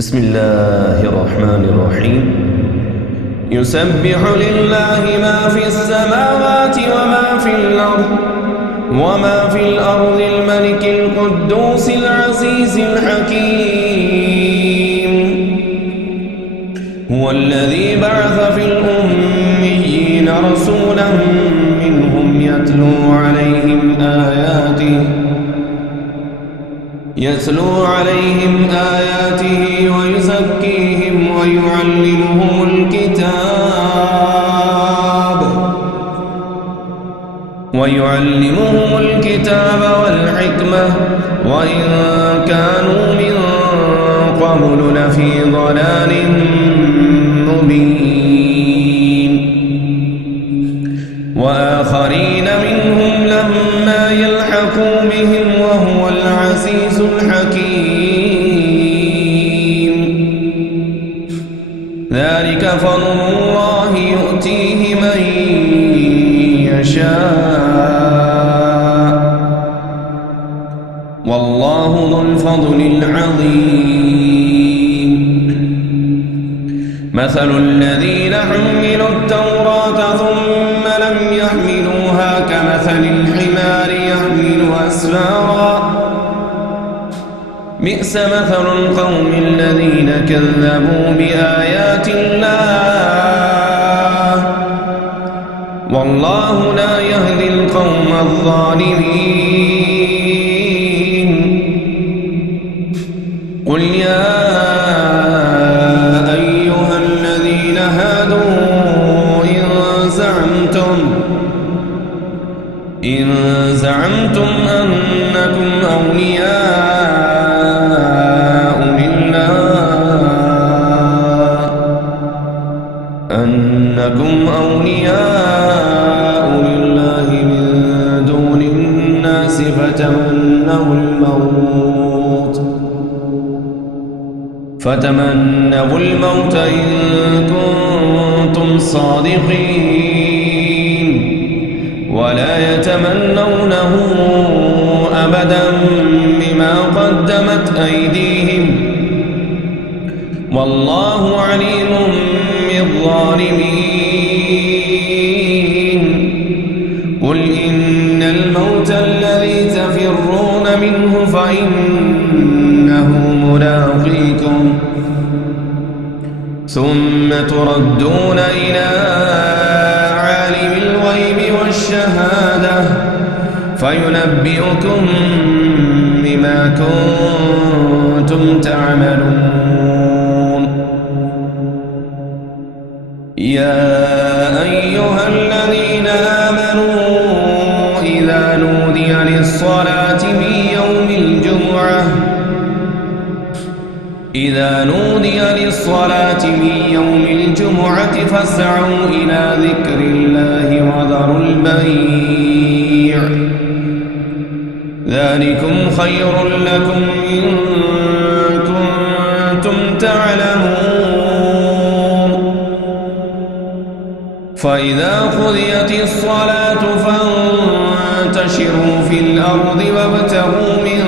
بسم الله الرحمن الرحيم. يسبح لله ما في السماوات وما في الأرض الملك القدوس العزيز الحكيم. هو الذي بعث في الأميين رسولا منهم يتلو عليهم آياته ويزكيهم ويعلمهم الكتاب والحكمة وإن كانوا من قبل لفي ضلال مبين. وآخرين منهم لما يلحقوا بهم وهو العزيز الحكيم. ذلك فضل الله يؤتيه من يشاء والله ذو الفضل العظيم. مثل الذين حملوا التوراة ثم لم يحملوها كمثل الحمار يحمل أسفارا بئس مثل القوم الذين كذبوا بآيات الله والله لا يهدي القوم الظالمين. قل يا أيها الذين هادوا إن زعمتم أنكم أولياء لله من دون الناس فتمنوا الموت إن كنتم صادقين ولا يتمنونه أبدا بما قدمت أيديهم والله عليم بالظالمين. قل إن الموت الذي تفرون منه فإنه ملاقيكم ثم تردون إلى عالم الغيب والشهادة فينبئكم بما كنتم تعملون. يا أيها الذين آمنوا إذا نودي للصلاة من يوم الجمعة فاسعوا إلى ذكر الله وذروا البيع ذلكم خير لكم إن كنتم تعلمون. فإذا قضيت الصلاة فانتشروا في الأرض وابتغوا من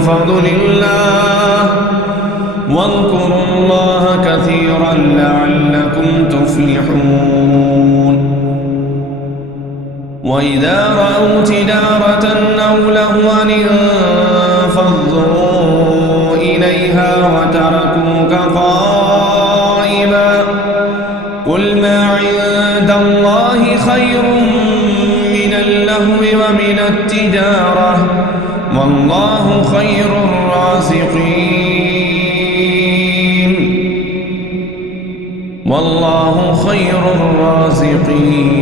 فضل الله واذكروا الله كثيرا لعلكم تفلحون. وإذا رأوا تجارة أو لهوا انفضوا إليها وتركوك قائما قل ما عند الله خير من اللهو ومن التجارة والله خير الرازقين والله خير الرازقين.